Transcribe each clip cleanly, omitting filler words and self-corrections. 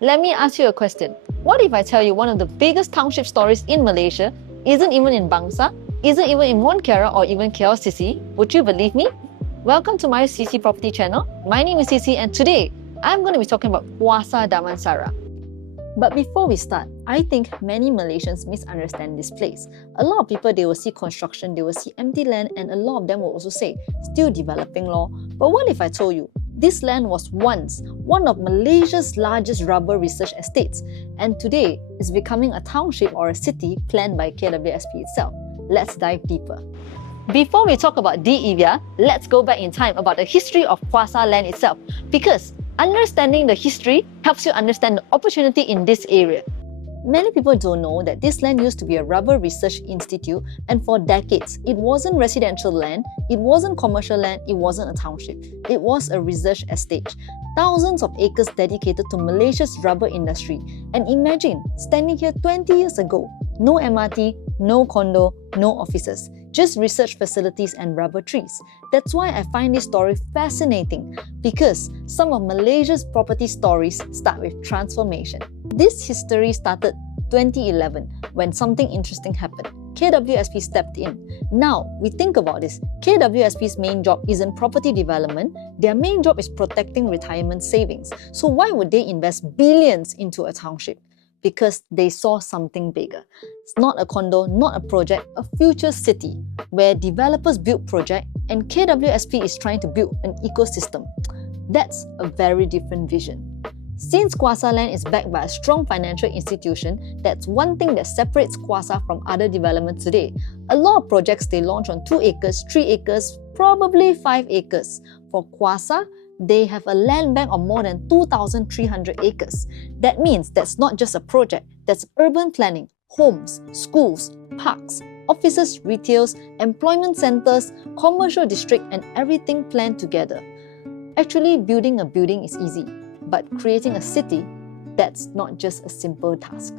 Let me ask you a question. What if I tell you one of the biggest township stories in Malaysia isn't even in Bangsa, isn't even in One Kiara or even KLCC? Would you believe me? Welcome to my CC Property channel. My name is CC and today I'm going to be talking about Kwasa Damansara. But before we start, I think many Malaysians misunderstand this place. A lot of people, they will see construction, they will see empty land, and a lot of them will also say, still developing law. But what if I told you, this land was once one of Malaysia's largest rubber research estates, and today is becoming a township or a city planned by KWSP itself. Let's dive deeper. Before we talk about DASH, let's go back in time about the history of Kwasa land itself, because understanding the history helps you understand the opportunity in this area. Many people don't know that this land used to be a rubber research institute, and for decades, it wasn't residential land, it wasn't commercial land, it wasn't a township. It was a research estate. Thousands of acres dedicated to Malaysia's rubber industry. And imagine, standing here 20 years ago, no MRT, no condo, no offices, just research facilities and rubber trees. That's why I find this story fascinating, because some of Malaysia's property stories start with transformation. This history started 2011 when something interesting happened. KWSP stepped in. Now, we think about this. KWSP's main job isn't property development. Their main job is protecting retirement savings. So why would they invest billions into a township? Because they saw something bigger. It's not a condo, not a project, a future city where developers build project and KWSP is trying to build an ecosystem. That's a very different vision. Since Kwasa land is backed by a strong financial institution, that's one thing that separates Kwasa from other developments today. A lot of projects they launch on 2 acres, 3 acres, probably 5 acres. For Kwasa, they have a land bank of more than 2,300 acres. That means that's not just a project, that's urban planning, homes, schools, parks, offices, retails, employment centers, commercial district, and everything planned together. Actually, building a building is easy, but creating a city, that's not just a simple task.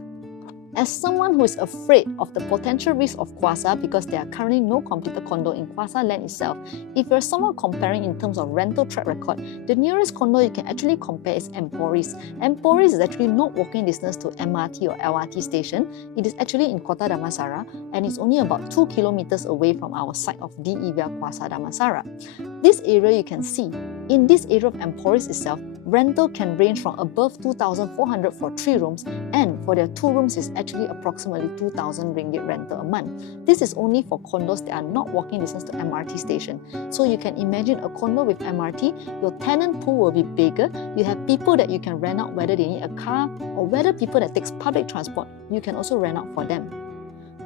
As someone who is afraid of the potential risk of Kwasa because there are currently no completed condo in Kwasa land itself, if you're someone comparing in terms of rental track record, the nearest condo you can actually compare is Emporis. Emporis is actually not walking distance to MRT or LRT station. It is actually in Kota Damansara and it's only about 2 kilometers away from our site of DASH Kwasa Damansara. This area you can see, in this area of Emporis itself, rental can range from above 2,400 for 3 rooms, and for their 2 rooms is actually approximately 2,000 ringgit rental a month. This is only for condos that are not walking distance to MRT station. So you can imagine a condo with MRT, your tenant pool will be bigger, you have people that you can rent out whether they need a car or whether people that takes public transport, you can also rent out for them.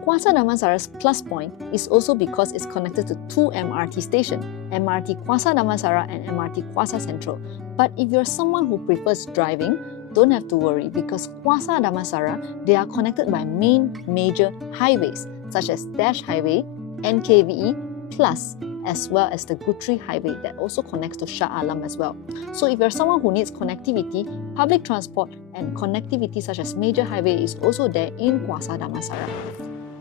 Kwasa Damansara's plus point is also because it's connected to 2 MRT stations, MRT Kwasa Damansara and MRT Kwasa Sentral. But if you're someone who prefers driving, don't have to worry because Kwasa Damansara, they are connected by main major highways such as DASH Highway, NKVE, Plus, as well as the Guthrie Highway that also connects to Shah Alam as well. So if you're someone who needs connectivity, public transport and connectivity such as major highway is also there in Kwasa Damansara.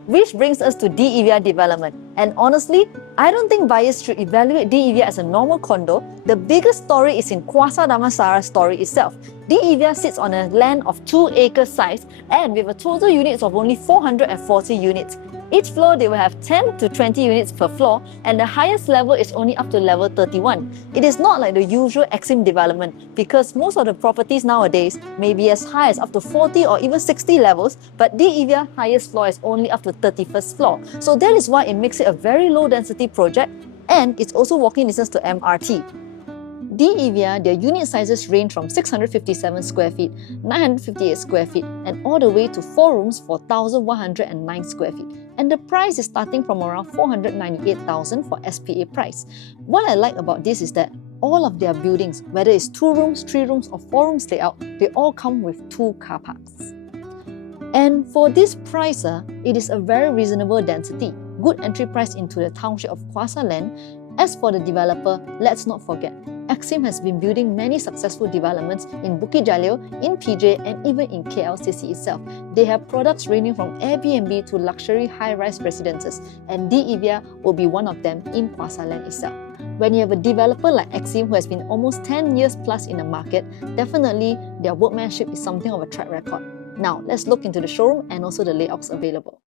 Which brings us to DASH development. And honestly, I don't think buyers should evaluate DASH as a normal condo. The biggest story is in Kwasa Damansara's story itself. DASH sits on a land of 2 acre size and with a total units of only 440 units. Each floor they will have 10 to 20 units per floor and the highest level is only up to level 31. It is not like the usual EXSIM development because most of the properties nowadays may be as high as up to 40 or even 60 levels, but DASH highest floor is only up to 31st floor. So that is why it makes it a very low density project and it's also walking distance to MRT. DASH, their unit sizes range from 657 square feet, 958 square feet, and all the way to 4 rooms for 1,109 square feet. And the price is starting from around 498,000 for SPA price. What I like about this is that all of their buildings, whether it's 2 rooms, 3 rooms, or 4 rooms layout, they all come with 2 car parks. And for this price, it is a very reasonable density, good entry price into the township of Kwasa land. As for the developer, let's not forget, EXSIM has been building many successful developments in Bukit Jalil, in PJ, and even in KLCC itself. They have products ranging from Airbnb to luxury high-rise residences, and DASH will be one of them in Kwasa land itself. When you have a developer like EXSIM who has been almost 10 years plus in the market, definitely their workmanship is something of a track record. Now, let's look into the showroom and also the layouts available.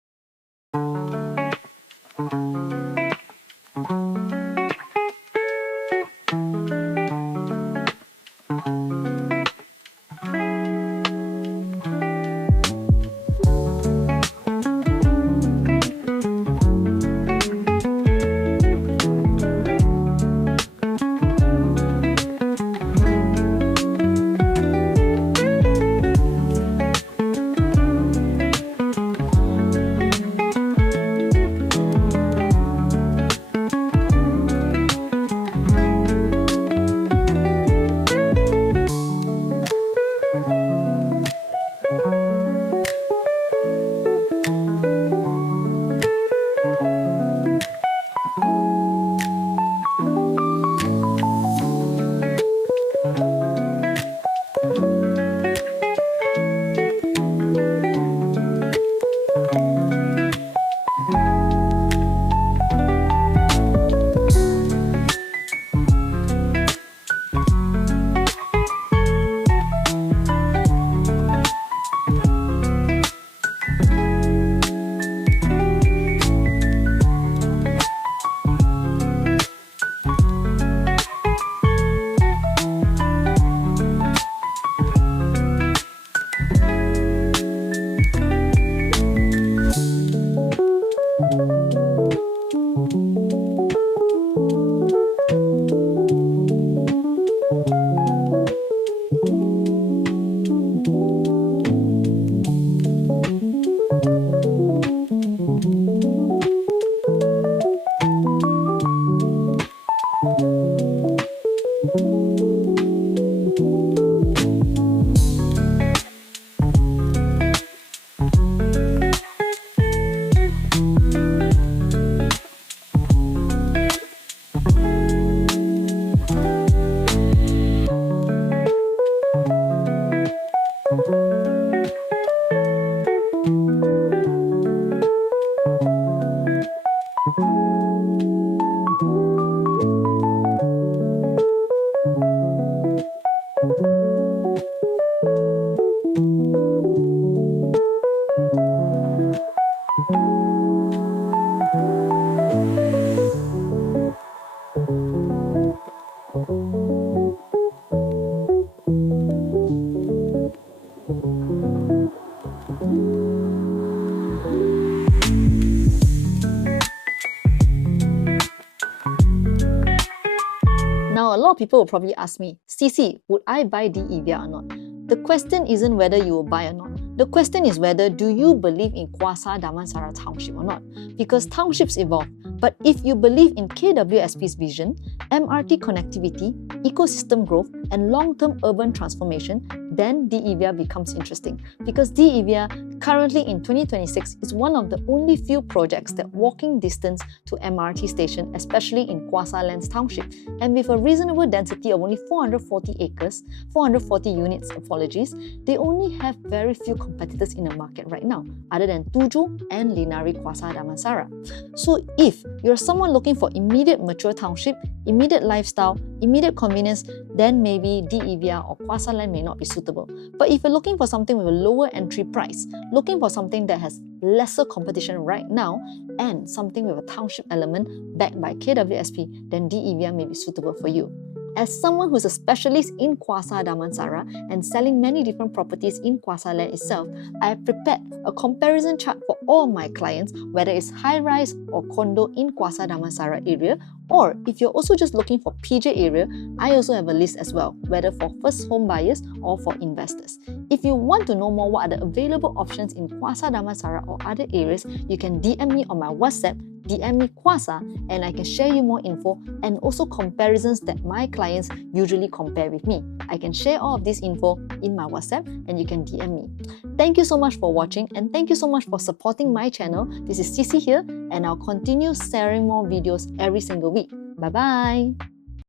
Now, a lot of people will probably ask me, CC, would I buy DEVIA or not? The question isn't whether you will buy or not. The question is whether do you believe in Kwasa Damansara Township or not? Because townships evolve. But if you believe in KWSP's vision, MRT connectivity, ecosystem growth, and long-term urban transformation, then DEVIA becomes interesting. Because DEVIA currently in 2026 is one of the only few projects that walking distance to MRT station, especially in Kwasa Lands Township. And with a reasonable density of only 440 acres, 440 units, apologies, they only have very few competitors in the market right now, other than Tuju and Linari Kwasa Damansara. So if you're someone looking for immediate mature township, immediate lifestyle, immediate convenience, then maybe DEVIA or Kwasa Land may not be suitable. But if you're looking for something with a lower entry price, looking for something that has lesser competition right now, and something with a township element backed by KWSP, then DEVIA may be suitable for you. As someone who's a specialist in Kwasa Damansara and selling many different properties in Kwasa Land itself, I have prepared a comparison chart for all my clients, whether it's high-rise or condo in Kwasa Damansara area, or if you're also just looking for PJ area, I also have a list as well, whether for first home buyers or for investors. If you want to know more what are the available options in Kwasa Damansara or other areas, you can DM me on my WhatsApp, DM me Kwasa, and I can share you more info and also comparisons that my clients usually compare with me. I can share all of this info in my WhatsApp and you can DM me. Thank you so much for watching and thank you so much for supporting my channel. This is CC here and I'll continue sharing more videos every single week. Bye bye!